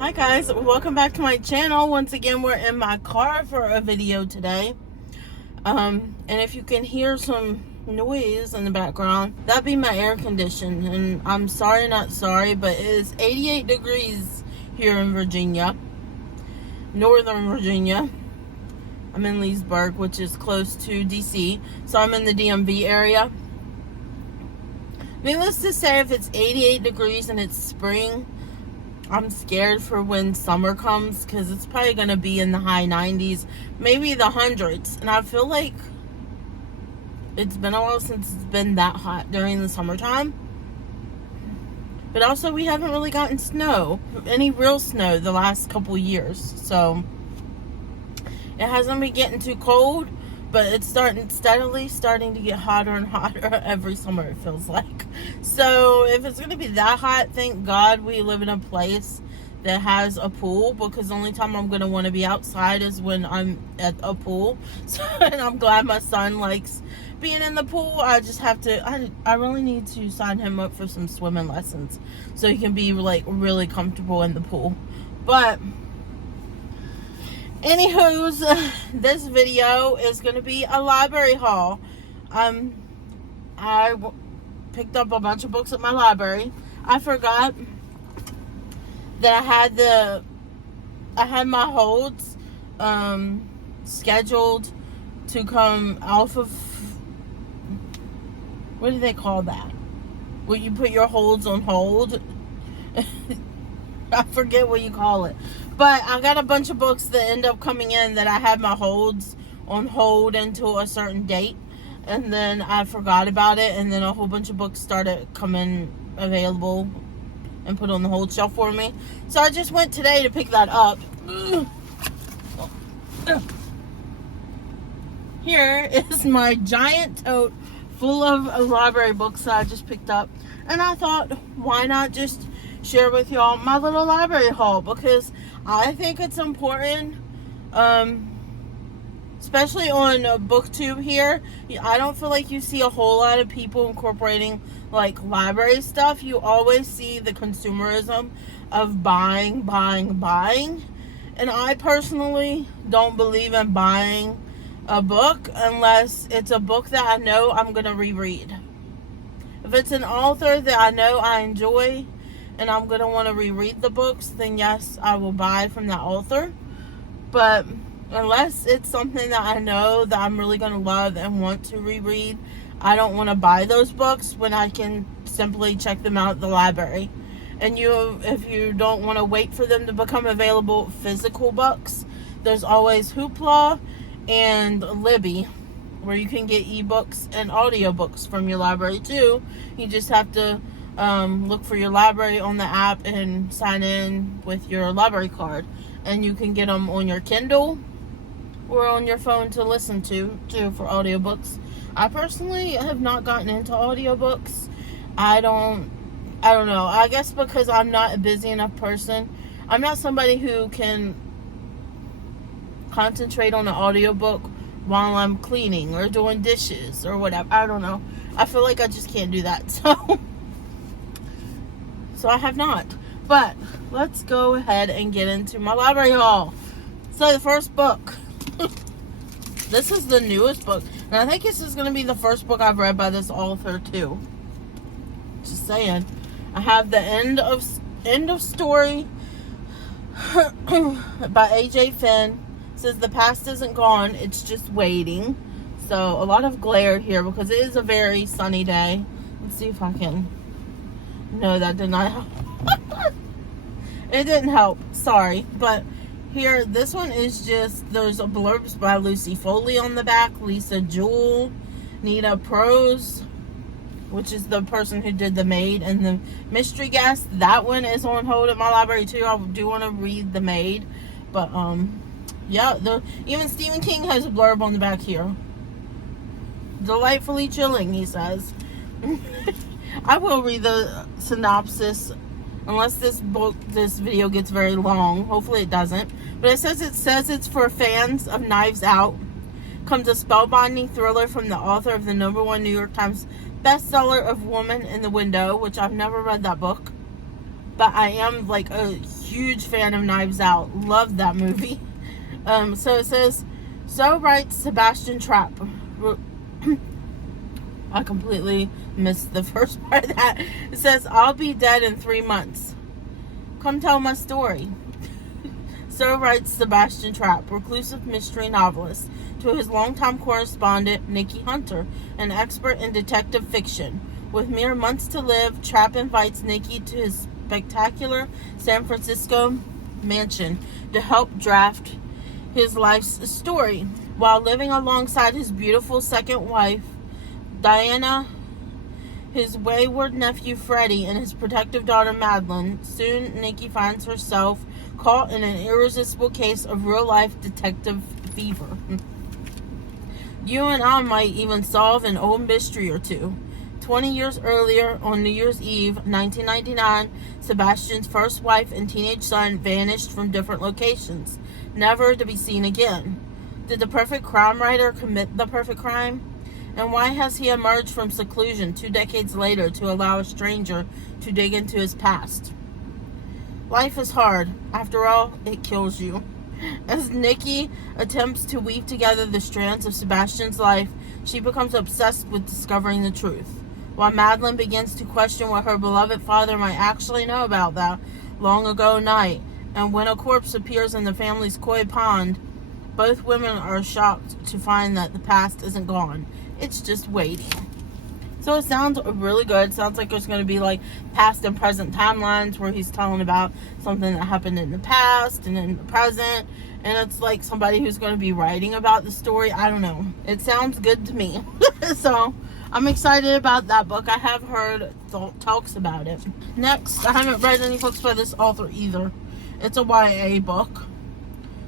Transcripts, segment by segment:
Hi guys, welcome back to my channel. Once again, we're in my car for a video today. And if you can hear some noise in the background, that'd be my air condition. And I'm sorry, not sorry, but it is 88 degrees here in Virginia, Northern Virginia. I'm in Leesburg, which is close to DC, so I'm in the DMV area. Needless to say, if it's 88 degrees and it's spring, I'm scared for when summer comes, because it's probably going to be in the high 90s, maybe the hundreds. And I feel like it's been a while since it's been that hot during the summertime. But also, we haven't really gotten snow, any real snow, the last couple years. So it hasn't been getting too cold, but it's steadily starting to get hotter and hotter every summer, it feels like. So if it's going to be that hot, thank God we live in a place that has a pool, because the only time I'm going to want to be outside is when I'm at a pool. So, and I'm glad my son likes being in the pool. I just have to, I really need to sign him up for some swimming lessons so he can be like really comfortable in the pool. But anywho's, this video is going to be a library haul. I picked up a bunch of books at my library. I forgot that I had my holds scheduled to come off of, what do they call that? When you put your holds on hold? I forget what you call it. But I got a bunch of books that end up coming in that I had my holds on hold until a certain date. And then I forgot about it. And then a whole bunch of books started coming available and put on the hold shelf for me. So I just went today to pick that up. Here is my giant tote full of library books that I just picked up. And I thought, why not just share with y'all my little library haul, because I think it's important, especially on BookTube here. I don't feel like you see a whole lot of people incorporating like library stuff. You always see the consumerism of buying, and I personally don't believe in buying a book unless it's a book that I know I'm gonna reread. If it's an author that I know I enjoy and I'm going to want to reread the books, then yes, I will buy from that author. But unless it's something that I know that I'm really going to love and want to reread, I don't want to buy those books when I can simply check them out at the library. And if you don't want to wait for them to become available physical books, there's always Hoopla and Libby, where you can get ebooks and audiobooks from your library too. You just have to look for your library on the app and sign in with your library card, and you can get them on your Kindle or on your phone to listen to too for audiobooks. I personally have not gotten into audiobooks. I don't know. I guess because I'm not a busy enough person. I'm not somebody who can concentrate on an audiobook while I'm cleaning or doing dishes or whatever. I don't know. I feel like I just can't do that. So I have not. But let's go ahead and get into my library haul. So the first book. This is the newest book. And I think this is going to be the first book I've read by this author too. Just saying. I have The End of Story by A.J. Finn. It says the past isn't gone, it's just waiting. So a lot of glare here because it is a very sunny day. Let's see if I can. No, that did not help. It didn't help. Sorry. But here, this one is just, there's a blurbs by Lucy Foley on the back, Lisa Jewell, Nita Prose, which is the person who did The Maid, and The Mystery Guest. That one is on hold at my library too. I do want to read The Maid. But, yeah, even Stephen King has a blurb on the back here. Delightfully chilling, he says. I will read the synopsis unless this video gets very long. Hopefully it doesn't. But it says it's for fans of Knives Out. Comes a spellbinding thriller from the author of the #1 New York Times bestseller of Woman in the Window, which I've never read that book. But I am like a huge fan of Knives Out. Love that movie. So it says, so writes Sebastian Trapp. I completely missed the first part of that. It says, I'll be dead in 3 months. Come tell my story. So writes Sebastian Trapp, reclusive mystery novelist, to his longtime correspondent, Nikki Hunter, an expert in detective fiction. With mere months to live, Trapp invites Nikki to his spectacular San Francisco mansion to help draft his life's story. While living alongside his beautiful second wife, Diana, his wayward nephew Freddie, and his protective daughter Madeline, soon Nikki finds herself caught in an irresistible case of real-life detective fever. You and I might even solve an old mystery or two. 20 years earlier, on New Year's Eve, 1999, Sebastian's first wife and teenage son vanished from different locations, never to be seen again. Did the perfect crime writer commit the perfect crime? And why has he emerged from seclusion 2 decades later to allow a stranger to dig into his past? Life is hard. After all, it kills you. As Nikki attempts to weave together the strands of Sebastian's life, she becomes obsessed with discovering the truth, while Madeline begins to question what her beloved father might actually know about that long ago night. And when a corpse appears in the family's koi pond, both women are shocked to find that the past isn't gone. It's just waiting. So it sounds really good. It sounds like there's going to be like past and present timelines where he's telling about something that happened in the past and in the present. And it's like somebody who's going to be writing about the story. I don't know. It sounds good to me. So I'm excited about that book. I have heard talks about it. Next, I haven't read any books by this author either. It's a YA book.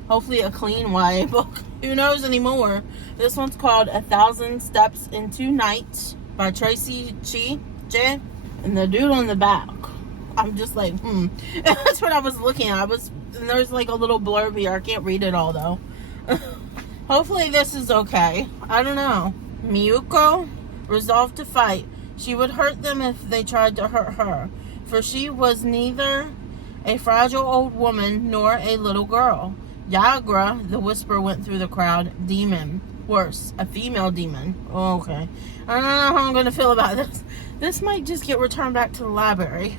Hopefully a clean YA book. Who knows anymore? This one's called 1,000 Steps in 2 Nights by Tracy J. And the dude on the back, I'm just like, That's what I was looking at. And there's like a little blurb here. I can't read it all though. Hopefully this is okay. I don't know. Miyuko resolved to fight. She would hurt them if they tried to hurt her, for she was neither a fragile old woman nor a little girl. Yagra, the whisper went through the crowd. Demon. Worse, a female demon. Oh, okay. I don't know how I'm going to feel about this. This might just get returned back to the library.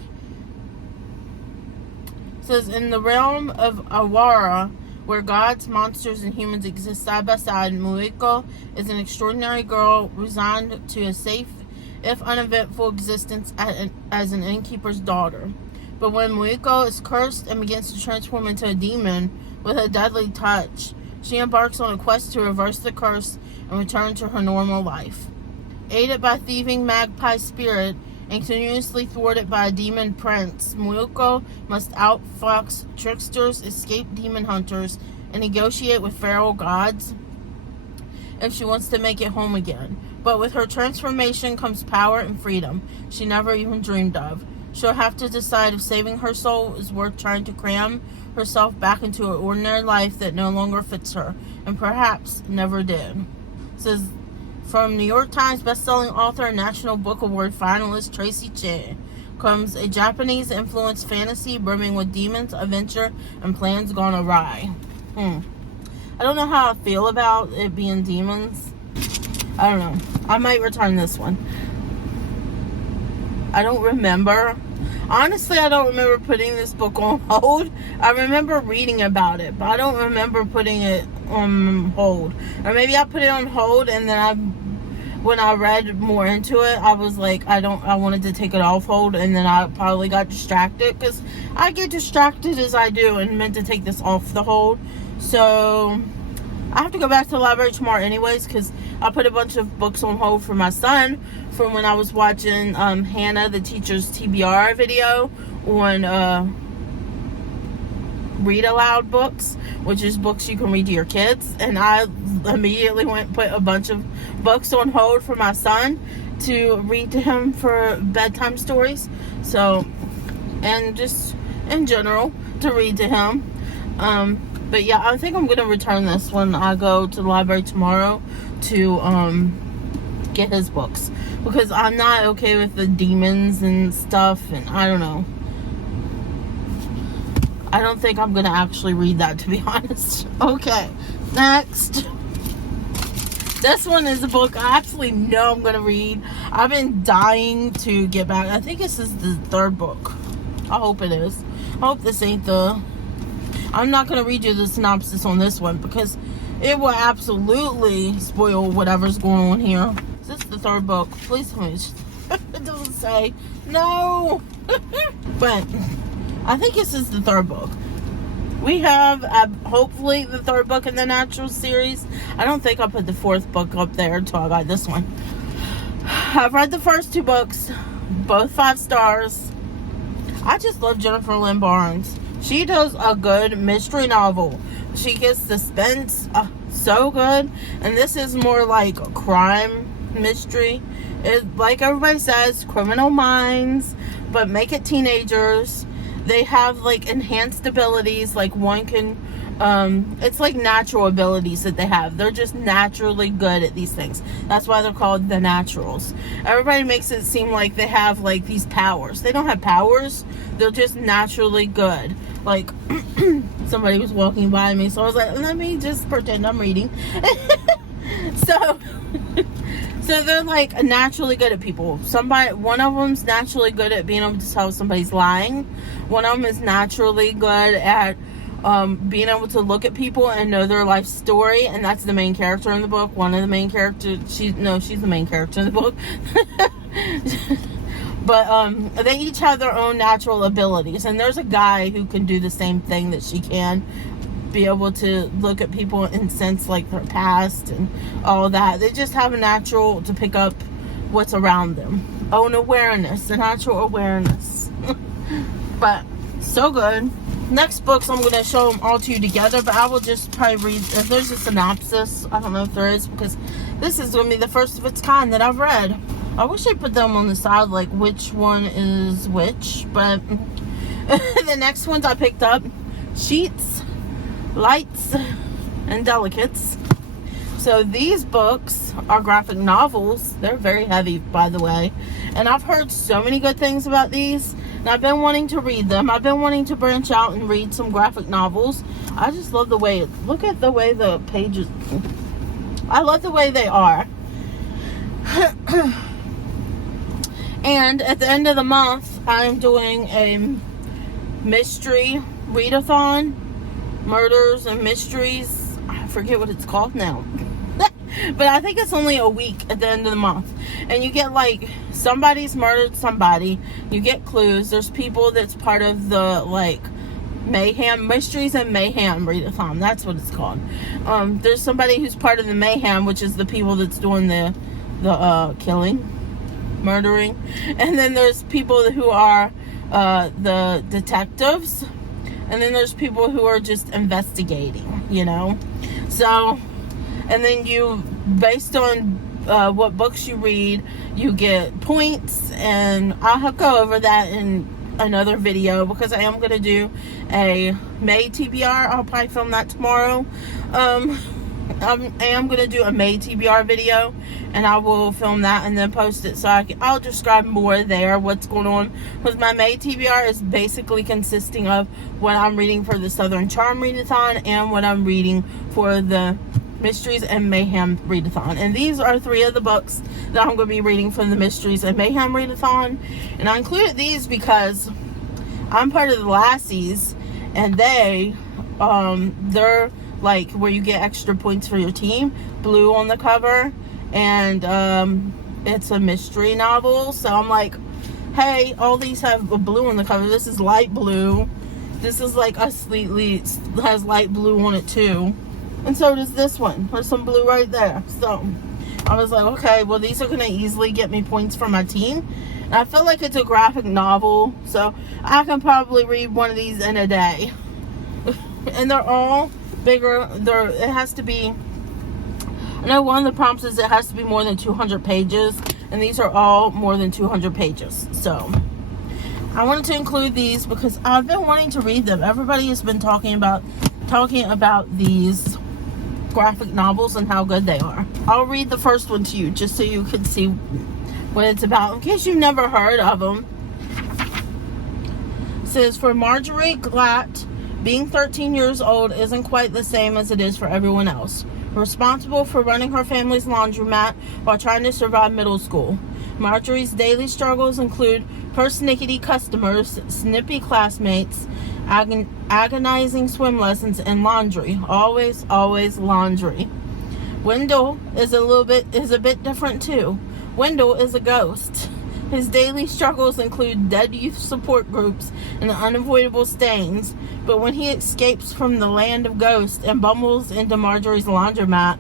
It says, in the realm of Awara, where gods, monsters, and humans exist side by side, Muiko is an extraordinary girl resigned to a safe, if uneventful, existence as an innkeeper's daughter. But when Muiko is cursed and begins to transform into a demon with a deadly touch, she embarks on a quest to reverse the curse and return to her normal life. Aided by thieving magpie spirit and continuously thwarted by a demon prince, Muiko must outfox tricksters, escape demon hunters, and negotiate with feral gods if she wants to make it home again. But with her transformation comes power and freedom she never even dreamed of. She'll have to decide if saving her soul is worth trying to cram herself back into an ordinary life that no longer fits her, and perhaps never did. It says, from New York Times bestselling author and National Book Award finalist Tracy J. comes a Japanese-influenced fantasy brimming with demons, adventure, and plans gone awry. I don't know how I feel about it being demons. I don't know. I might return this one. I don't remember. Honestly, I don't remember putting this book on hold. I remember reading about it, but I don't remember putting it on hold. Or maybe I put it on hold, and then when I read more into it, I was like, I wanted to take it off hold, and then I probably got distracted, because I get distracted as I do, and meant to take this off the hold. So I have to go back to the library tomorrow anyways, because I put a bunch of books on hold for my son from when I was watching Hannah, the teacher's TBR video on read aloud books, which is books you can read to your kids. And I immediately went and put a bunch of books on hold for my son to read to him for bedtime stories. So, and just in general to read to him. But yeah, I think I'm going to return this when I go to the library tomorrow to get his books, because I'm not okay with the demons and stuff, and I don't know. I don't think I'm going to actually read that, to be honest. Okay, next. This one is a book I absolutely know I'm going to read. I've been dying to get back. I think this is the third book. I hope it is. I hope this ain't the... I'm not going to read you the synopsis on this one because it will absolutely spoil whatever's going on here. Is this the third book? Please tell me. It doesn't say. No! But I think this is the third book. We have hopefully the third book in the Natural series. I don't think I put the fourth book up there until I got this one. I've read the first two books, both 5 stars. I just love Jennifer Lynn Barnes. She does a good mystery novel. She gets suspense so good. And this is more like a crime mystery. It, like everybody says, criminal minds, but make it teenagers. They have like enhanced abilities, like one can it's like natural abilities that they have. They're just naturally good at these things. That's why they're called the naturals. Everybody makes it seem like they have like these powers. They don't have powers. They're just naturally good. Like somebody was walking by me, so I was like, let me just pretend I'm reading. So they're like naturally good at people. One of them's naturally good at being able to tell if somebody's lying. One of them is naturally good at being able to look at people and know their life story, and that's the main character in the book. One of the main characters, she's the main character in the book. But they each have their own natural abilities, and there's a guy who can do the same thing that she can. Be able to look at people and sense like their past and all that. They just have a natural to pick up what's around them. Own awareness, a natural awareness. But so good. Next books I'm going to show them all to you together, but I will just probably read if there's a synopsis. I don't know if there is, because this is going to be the first of its kind that I've read. I wish I put them on the side like which one is which, but the next ones I picked up, Sheets, Lights, and Delicates. So these books are graphic novels. They're very heavy, by the way, and I've heard so many good things about these, and I've been wanting to read them. I've been wanting to branch out and read some graphic novels. I just love the way look at the way the pages, I love the way they are. And at the end of the month, I'm doing a mystery readathon. Murders and mysteries. I forget what it's called now. But I think it's only a week at the end of the month. And you get like, somebody's murdered somebody. You get clues. There's people that's part of the like mayhem, mysteries and mayhem readathon. That's what it's called. There's somebody who's part of the mayhem, which is the people that's doing the killing, murdering. And then there's people who are the detectives. And then there's people who are just investigating, you know. So, and then you, based on what books you read, you get points. And I'll go over that in another video, because I am going to do a May TBR. I'll probably film that tomorrow. I am going to do a May TBR video, and I will film that and then post it, so I'll describe more there what's going on. Because my May TBR is basically consisting of what I'm reading for the Southern Charm readathon and what I'm reading for the Mysteries and Mayhem readathon. And these are 3 of the books that I'm going to be reading from the Mysteries and Mayhem readathon. And I included these because I'm part of the Lassies, and they're like where you get extra points for your team. Blue on the cover, and it's a mystery novel, so I'm like, hey, all these have a blue on the cover. This is light blue. This is like a slightly has light blue on it too, and so does this one. There's some blue right there. So I was like, okay, well, these are gonna easily get me points for my team. And I feel like it's a graphic novel, so I can probably read one of these in a day. And they're all bigger. It has to be, I know one of the prompts is it has to be more than 200 pages, and these are all more than 200 pages. So I wanted to include these because I've been wanting to read them. Everybody has been talking about these graphic novels and how good they are. I'll read the first one to you just so you can see what it's about, in case you've never heard of them. It says, for Marjorie Glatt, Being 13 years old isn't quite the same as it is for everyone else. Responsible for running her family's laundromat while trying to survive middle school. Marjorie's daily struggles include persnickety customers, snippy classmates, agonizing swim lessons, and laundry. Always, always laundry. Wendell is a bit different too. Wendell is a ghost. His daily struggles include dead youth support groups and unavoidable stains, but when he escapes from the land of ghosts and bumbles into Marjorie's laundromat,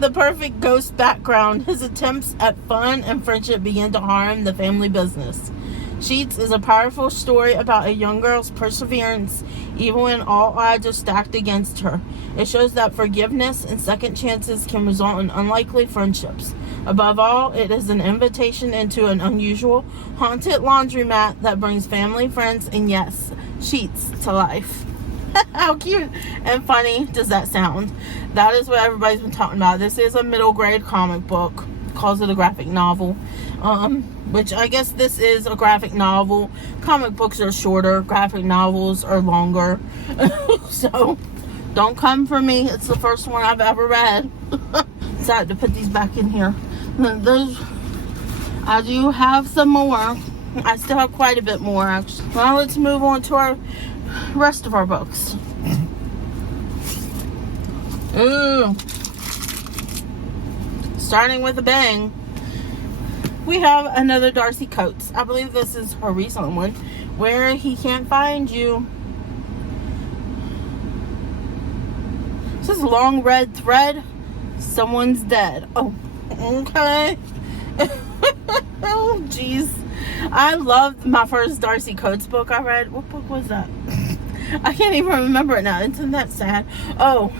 the perfect ghost background, his attempts at fun and friendship begin to harm the family business. Sheets is a powerful story about a young girl's perseverance even when all odds are stacked against her. It shows that forgiveness and second chances can result in unlikely friendships. Above all, it is an invitation into an unusual, haunted laundromat that brings family, friends, and yes, Sheets to life. How cute and funny does that sound? That is what everybody's been talking about. This is a middle grade comic book. Calls it a graphic novel. Which I guess this is a graphic novel. Comic books are shorter. Graphic novels are longer. So, don't come for me. It's the first one I've ever read. Decided to put these back in here. I do have some more. I still have quite a bit more, actually. Well, let's move on to our rest of our books. Ooh. Starting with a bang, we have another Darcy Coates. I believe this is her recent one, Where He Can't Find You. This is long red thread. Someone's dead. Oh, okay. Oh, jeez. I loved my first Darcy Coates book I read. What book was that? I can't even remember it now. Isn't that sad? Oh,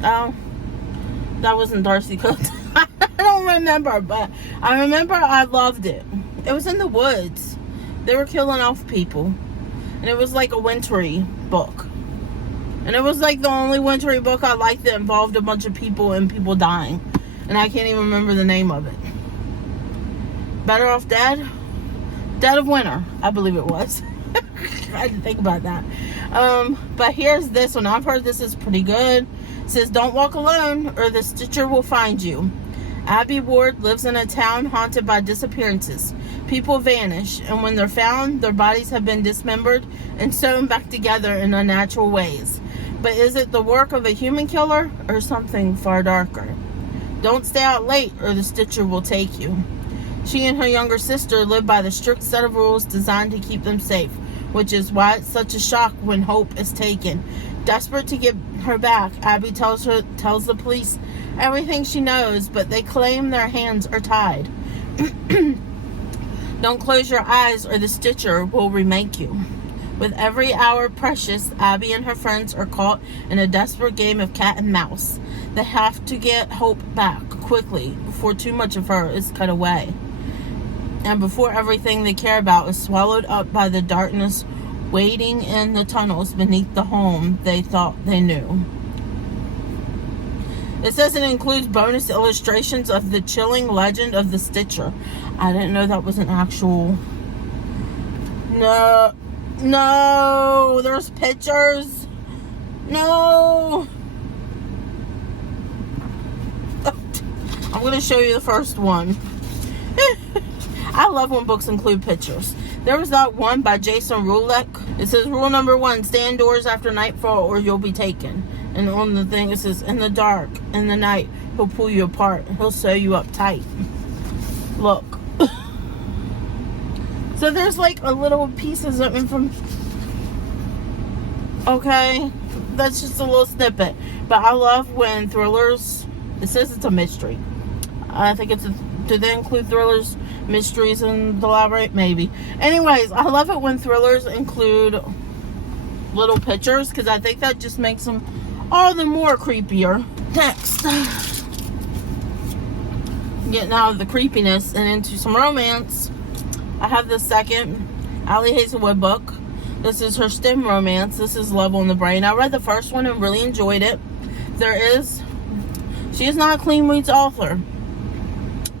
that wasn't Darcy Coates. I don't remember, but I remember I loved it. It was in the woods. They were killing off people. And it was like a wintry book. And it was like the only wintry book I liked that involved a bunch of people and people dying. And I can't even remember the name of it. Better Off Dead? Dead of Winter, I believe it was. I had to think about that. But here's this one. I've heard this is pretty good. It says, don't walk alone or the Stitcher will find you. Abby Ward lives in a town haunted by disappearances. People vanish, and when they're found, their bodies have been dismembered and sewn back together in unnatural ways. But is it the work of a human killer or something far darker? Don't stay out late or the Stitcher will take you. She and her younger sister live by the strict set of rules designed to keep them safe, which is why it's such a shock when Hope is taken. Desperate to get her back, Abby tells the police everything she knows, but they claim their hands are tied. Don't close your eyes or the Stitcher will remake you. With every hour precious, Abby and her friends are caught in a desperate game of cat and mouse. They have to get Hope back quickly before too much of her is cut away. And before everything they care about is swallowed up by the darkness waiting in the tunnels beneath the home they thought they knew. It says it includes bonus illustrations of the chilling legend of the Stitcher. I didn't know that was an actual... No, there's pictures. No. I'm going to show you the first one. I love when books include pictures. There was that one by Jason Ruleck. It says, rule number 1, stay indoors after nightfall or you'll be taken. And on the thing it says, in the dark, in the night, he'll pull you apart. He'll sew you up tight. Look. So there's like a little piece of something from... Okay. That's just a little snippet. But I love when thrillers... It says it's a mystery. I think it's a... Do they include thrillers, mysteries in the library? Maybe. Anyways, I love it when thrillers include little pictures because I think that just makes them all the more creepier. Next, getting out of the creepiness and into some romance, I have the second Allie Hazelwood book. This is her STEM romance. This is Love on the Brain. I read the first one and really enjoyed it. She is not a Clean Reads author.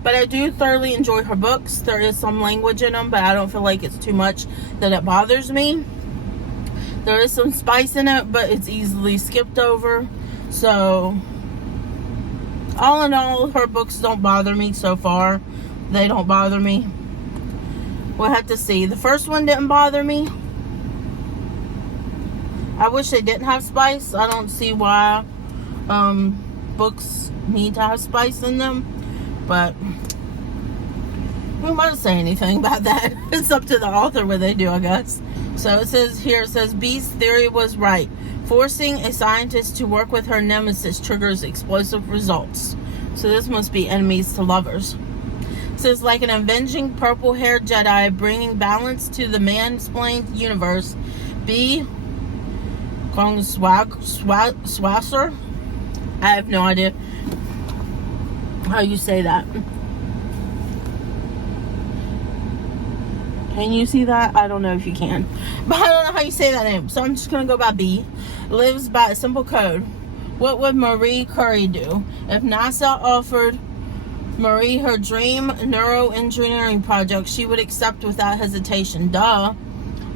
But I do thoroughly enjoy her books. There is some language in them, but I don't feel like it's too much that it bothers me. There is some spice in it, but it's easily skipped over. So, all in all, her books don't bother me so far. They don't bother me. We'll have to see. The first one didn't bother me. I wish they didn't have spice. I don't see why books need to have spice in them. But we won't say anything about that. It's up to the author what they do, I guess. So it says B's theory was right. Forcing a scientist to work with her nemesis triggers explosive results. So this must be enemies to lovers. It says, like an avenging purple-haired Jedi bringing balance to the mansplained universe, B. Swasser. I have no idea how you say that. Can you see that? I don't know if you can. But I don't know how you say that name. So I'm just going to go by B. Lives by a simple code. What would Marie Curie do if NASA offered Marie her dream neuroengineering project? She would accept without hesitation. Duh.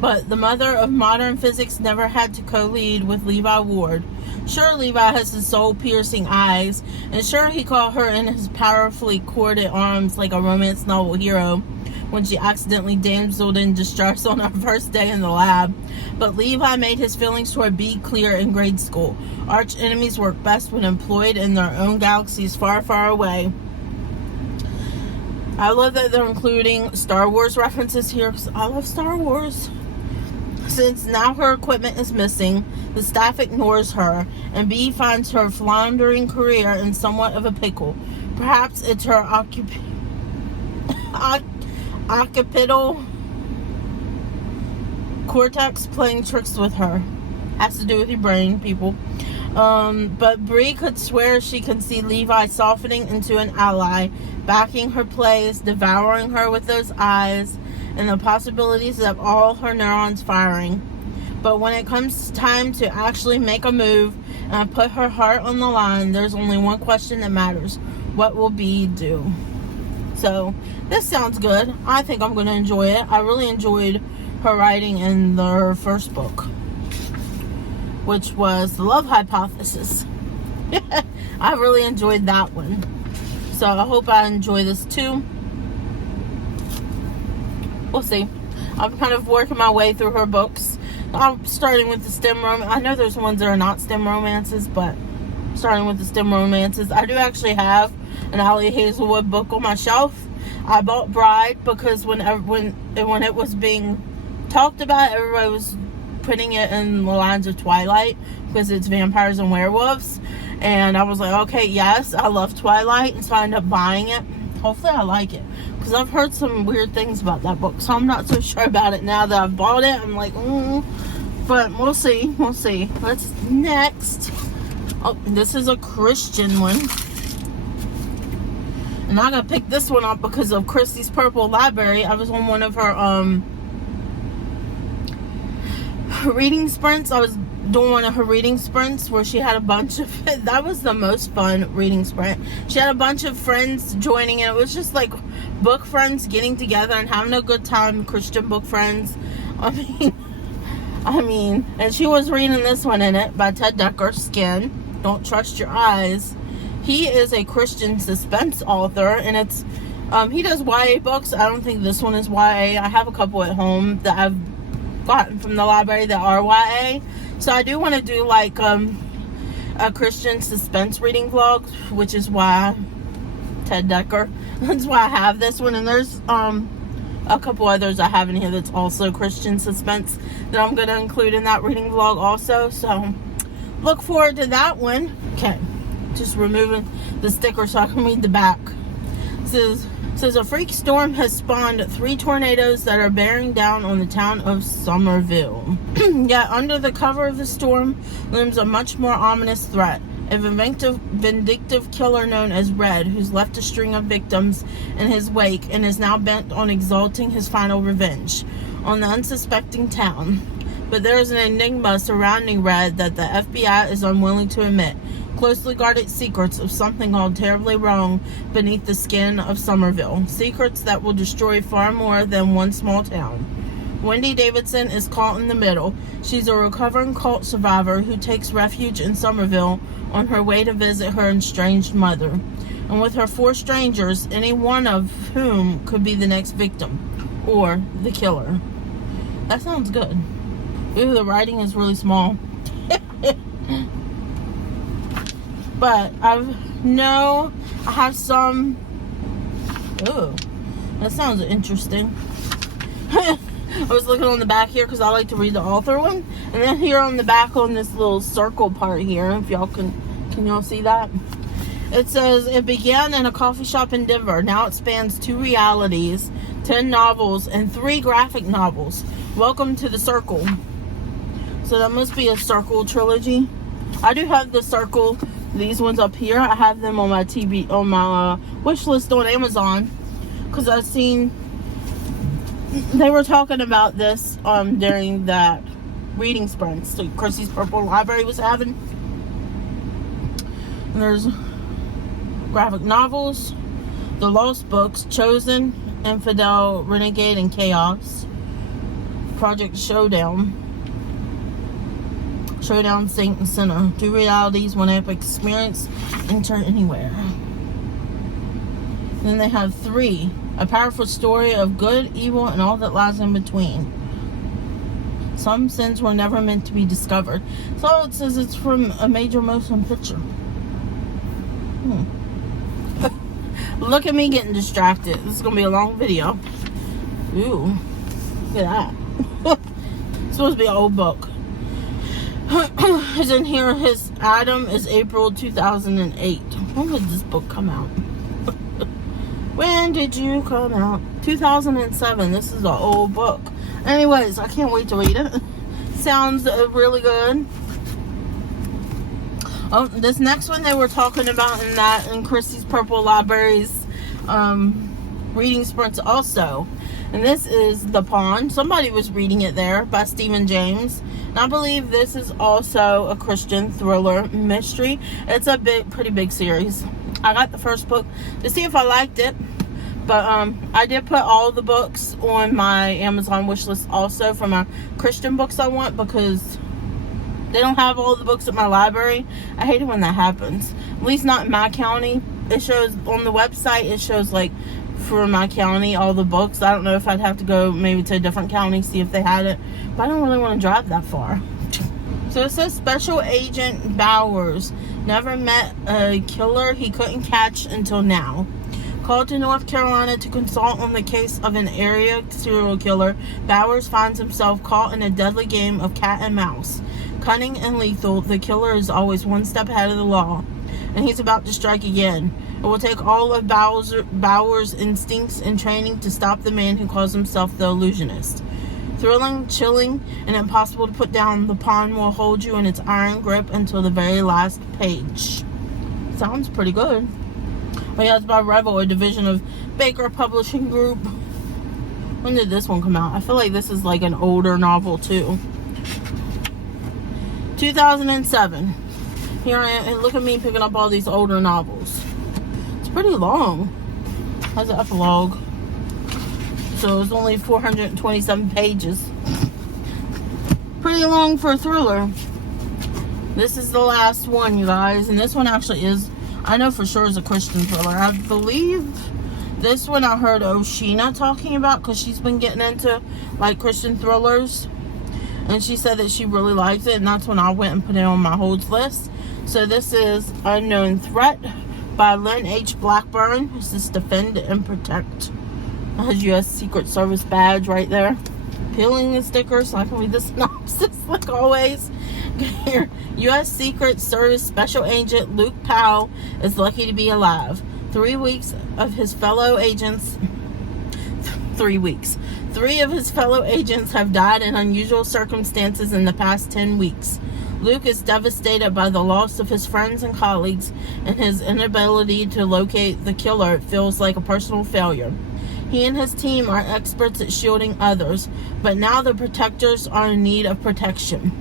But the mother of modern physics never had to co-lead with Levi Ward. Sure, Levi has his soul-piercing eyes, and sure, he caught her in his powerfully corded arms like a romance novel hero when she accidentally damseled in distress on her first day in the lab. But Levi made his feelings toward B clear in grade school. Arch enemies work best when employed in their own galaxies far, far away. I love that they're including Star Wars references here because I love Star Wars. Since now her equipment is missing, the staff ignores her, and B finds her floundering career in somewhat of a pickle. Perhaps it's her occipital cortex playing tricks with her. Has to do with your brain, people. But Bree could swear she can see Levi softening into an ally, backing her plays, devouring her with those eyes, and the possibilities of all her neurons firing. But when it comes time to actually make a move and put her heart on the line, there's only one question that matters. What will B do? So, this sounds good. I think I'm going to enjoy it. I really enjoyed her writing in her first book, which was The Love Hypothesis. I really enjoyed that one. So, I hope I enjoy this too. We'll see. I'm kind of working my way through her books. I'm starting with the STEM romance. I know there's ones that are not STEM romances, but starting with the STEM romances. I do actually have an Allie Hazelwood book on my shelf. I bought Bride because when it was being talked about, everybody was putting it in the lines of Twilight because it's vampires and werewolves. And I was like, okay, yes, I love Twilight. And so I ended up buying it. Hopefully I like it. Because I've heard some weird things about that book. So I'm not so sure about it now that I've bought it. I'm like, But we'll see. We'll see. Let's next. Oh, this is a Christian one. And I'm going to pick this one up because of Christy's Purple Library. I was on one of her reading sprints. I was doing one of her reading sprints where she had a bunch of that was the most fun reading sprint. She had a bunch of friends joining, and it was just like book friends getting together and having a good time. Christian book friends. I mean, and she was reading this one in it by Ted Decker, Skin. Don't Trust Your Eyes. He is a Christian suspense author, and it's he does YA books. I don't think this one is YA. I have a couple at home that I've gotten from the library that are YA. So I do want to do like a Christian suspense reading vlog, which is why Ted Decker. That's why I have this one, and there's a couple others I have in here that's also Christian suspense that I'm going to include in that reading vlog also. So look forward to that one. Okay, just removing the sticker so I can read the back. It says a freak storm has spawned 3 tornadoes that are bearing down on the town of Somerville. Yet under the cover of the storm looms a much more ominous threat. A vindictive killer known as Red, who's left a string of victims in his wake and is now bent on exalting his final revenge on the unsuspecting town. But there is an enigma surrounding Red that the FBI is unwilling to admit. closely guarded secrets of something gone terribly wrong beneath the skin of Somerville. Secrets that will destroy far more than one small town. Wendy Davidson is caught in the middle. She's a recovering cult survivor who takes refuge in Somerville on her way to visit her estranged mother. And with her 4 strangers, any one of whom could be the next victim or the killer. That sounds good. Ooh, the writing is really small. But I have some. Ooh, that sounds interesting. I was looking on the back here because I like to read the author one. And then here on the back on this little circle part here, if y'all can y'all see that? It says, it began in a coffee shop in Denver. Now it spans 2 realities, 10 novels, and 3 graphic novels. Welcome to the Circle. So that must be a Circle trilogy. I do have the Circle, these ones up here. I have them on my wish list on Amazon. Because I've seen, they were talking about this during that reading sprint so Chrissy's Purple Library was having. And there's graphic novels, The Lost Books, Chosen, Infidel, Renegade, and Chaos. Project Showdown, Saint and Sinner. 2 realities, 1 epic experience. Enter anywhere. And then they have 3. A powerful story of good, evil, and all that lies in between. Some sins were never meant to be discovered. So it says it's from a major motion picture. Look at me getting distracted. This is going to be a long video. Ooh. Look at that. It's supposed to be an old book. It's in here. His Adam is April 2008. When did this book come out? When did you come out? 2007. This is an old book. Anyways, I can't wait to read it. Sounds really good. Oh, this next one they were talking about in Chrissy's Purple Library's reading sprints also. And this is The Pawn. Somebody was reading it there by Stephen James. And I believe this is also a Christian thriller mystery. It's a pretty big series. I got the first book to see if I liked it. But I did put all the books on my Amazon wish list also for my Christian books I want, because they don't have all the books at my library. I hate it when that happens. At least not in my county. It shows on the website, it shows like for my county all the books. I don't know if I'd have to go maybe to a different county, see if they had it. But I don't really want to drive that far. So it says Special Agent Bowers never met a killer he couldn't catch until now. Called to North Carolina to consult on the case of an area serial killer, Bowers finds himself caught in a deadly game of cat and mouse. Cunning and lethal, the killer is always one step ahead of the law, and he's about to strike again. It will take all of Bowers' instincts and training to stop the man who calls himself the Illusionist. Thrilling, chilling, and impossible to put down, The Pawn will hold you in its iron grip until the very last page. Sounds pretty good. Oh yeah, it's by Revel, a division of Baker Publishing Group. When did this one come out? I feel like this is like an older novel too. 2007. Here I am, and look at me picking up all these older novels. It's pretty long. Has an epilogue. So it's only 427 pages. Pretty long for a thriller. This is the last one, you guys. And this one actually is, I know for sure, is a Christian thriller. I believe this one I heard Oshina talking about, because she's been getting into like Christian thrillers. And she said that she really liked it, and that's when I went and put it on my holds list. So this is Unknown Threat by Lynn H. Blackburn. This is Defend and Protect. It has U.S. Secret Service badge right there. Peeling the sticker so I can read the synopsis like always. Here, U.S. Secret Service Special Agent Luke Powell is lucky to be alive. 3 weeks of his fellow agents... 3 weeks. 3 of his fellow agents have died in unusual circumstances in the past 10 weeks. Luke is devastated by the loss of his friends and colleagues, and his inability to locate the killer feels like a personal failure. He and his team are experts at shielding others, but now the protectors are in need of protection.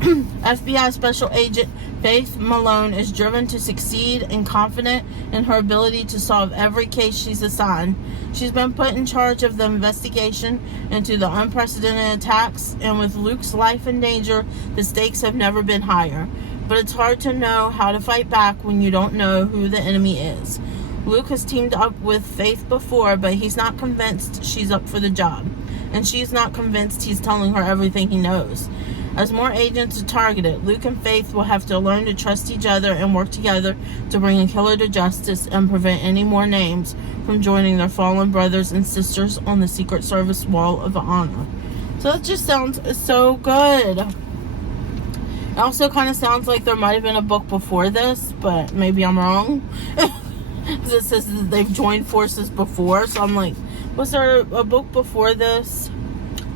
FBI Special Agent Faith Malone is driven to succeed and confident in her ability to solve every case she's assigned. She's been put in charge of the investigation into the unprecedented attacks, and with Luke's life in danger, the stakes have never been higher. But it's hard to know how to fight back when you don't know who the enemy is. Luke has teamed up with Faith before, but he's not convinced she's up for the job. And she's not convinced he's telling her everything he knows. As more agents are targeted, Luke and Faith will have to learn to trust each other and work together to bring a killer to justice and prevent any more names from joining their fallen brothers and sisters on the Secret Service Wall of Honor. So that just sounds so good. It also kind of sounds like there might have been a book before this, but maybe I'm wrong. Because it says that they've joined forces before, so I'm like, was there a book before this?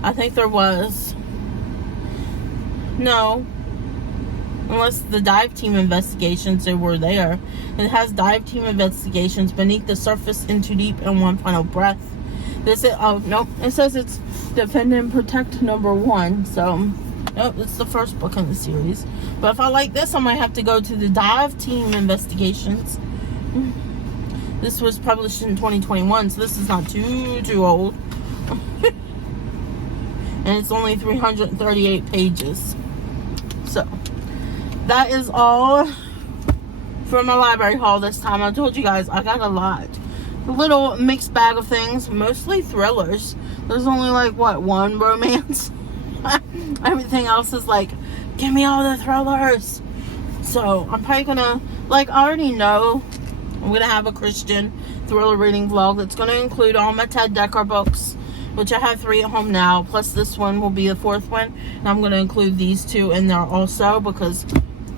I think there was. No. Unless the dive team investigations, they were there. It has dive team investigations, Beneath the Surface, In Too Deep, and One Final Breath. This is, oh, nope. It says it's Defend and Protect #1. So, nope, it's the first book in the series. But if I like this, I might have to go to the dive team investigations. This was published in 2021, so this is not too old. And it's only 338 pages. So, that is all for my library haul this time. I told you guys, I got a lot. A little mixed bag of things, mostly thrillers. There's only like, what, one romance? Everything else is like, give me all the thrillers. So, I'm probably gonna, like, I already know I'm going to have a Christian thriller reading vlog that's going to include all my Ted Dekker books, which I have 3 at home now, plus this one will be the 4th one. And I'm going to include these 2 in there also, because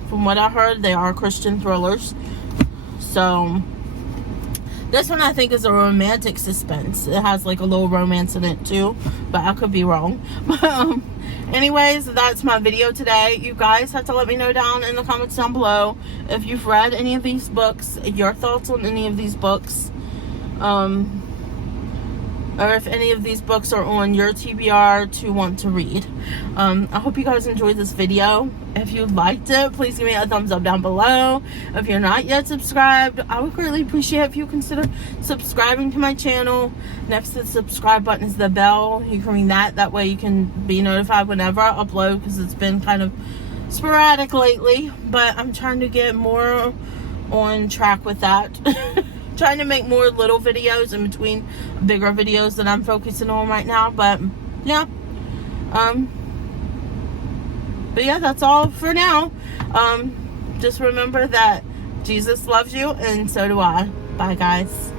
from what I heard, they are Christian thrillers. So, this one I think is a romantic suspense. It has like a little romance in it too, but I could be wrong. Anyways, that's my video today. You guys have to let me know down in the comments down below if you've read any of these books, your thoughts on any of these books, or if any of these books are on your TBR to want to read. I hope you guys enjoyed this video. If you liked it, please give me a thumbs up down below. If you're not yet subscribed, I would greatly appreciate if you consider subscribing to my channel. Next to the subscribe button is the bell. You can ring that. That way you can be notified whenever I upload, because it's been kind of sporadic lately. But I'm trying to get more on track with that. Trying to make more little videos in between bigger videos that I'm focusing on right now. But yeah, that's all for now. Just remember that Jesus loves you, and so do I. Bye, guys.